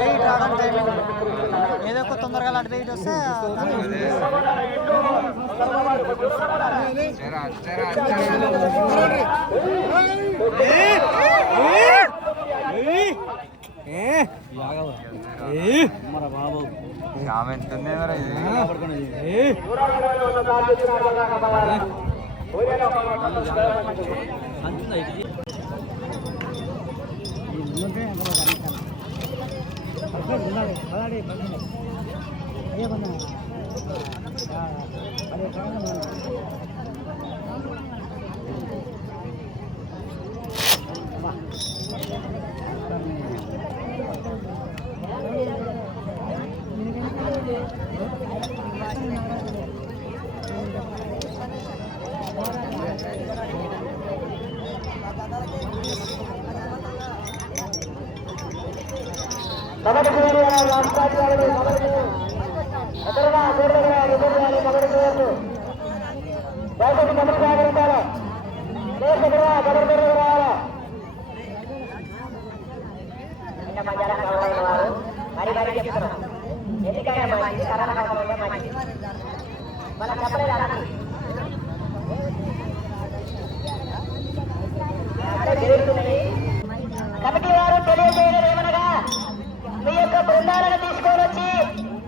Wait రావడానికి timing ఏదో ఒక తొందరగా అటు వెయిట్ వస్తే మన బాబు ఎంత కమిటీ వారు తెలియజేయడం ఏమనగా మీ యొక్క బృందాలను తీసుకొని వచ్చి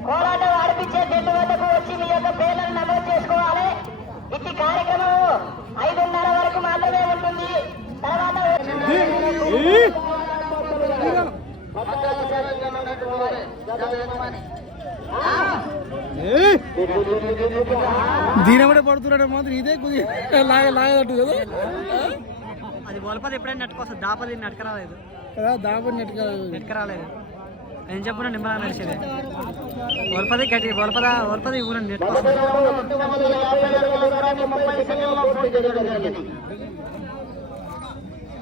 కోలాటం ఆడిపించే జట్టు వద్దకు వచ్చి మీ యొక్క పేర్లను నమోదు చేసుకోవాలి. ఇట్టి కార్యక్రమం 5:30 వరకు మాత్రమే ఉంటుంది. తర్వాత దీనబడే పడుతున్నాడు మాత్రం ఇదే కొద్దిగా లాగేటట్టు కదా. అది గొలపది ఎప్పుడైనా నెట్టుకొస్తుంది, దాపది నెట్టుకురాలేదు కదా, దాపది నెట్టుకురాలేదు. ఏం చెప్పున్నా నిమ్మలా నడిచేది గొలపది గట్టి గొలపది ఊరు నెట్టుకొస్తుంది.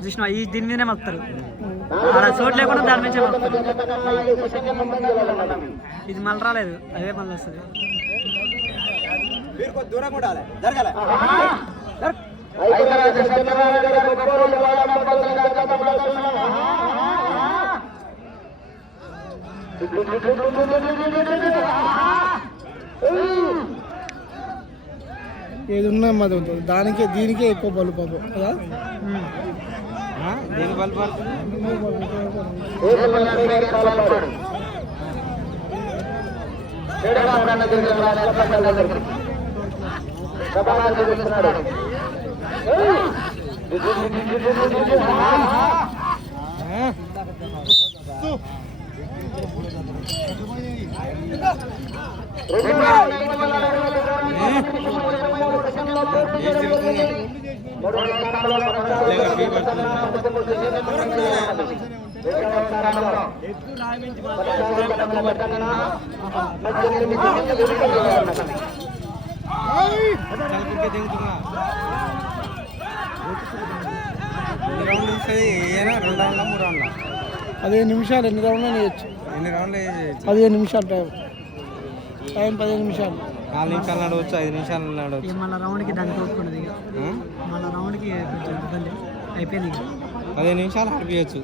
చూసిన ఈ దీని మీదనే మలుపుతారు, అలా చోటు లేకుండా దాని నుంచే మలుపుతారు. ఇది మళ్ళీ రాలేదు, అదే మళ్ళీ వస్తుంది. ఏది ఉన్నా మాది ఉంటుంది, దానికే దీనికే ఎక్కువ బలు పాపం కదా. దేని బలు అదే నిమిషాలు ఎన్ని రౌండ్లు వేయచ్చు, 15 నిమిషాలు టైం 15 నిమిషాలు, 4 నిమిషాలు నడవచ్చు, 5 నిమిషాలు నడవచ్చు. మళ్ళీ రౌండ్కి దానికి తోడుకున్నది, మళ్ళీ రౌండ్కి ఇబ్బంది అయిపోయింది. 15 నిమిషాలు ఆడిపోయచ్చు.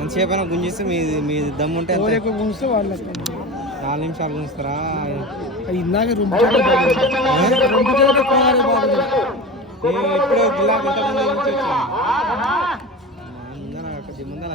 ఎంతసేపు అయినా గుంజిస్తే మీ దమ్ముంటే గుంజిస్తే వాళ్ళు 4 నిమిషాలు గుంజిస్తారా? ఇందాక ఇప్పుడే జిల్లా ముందర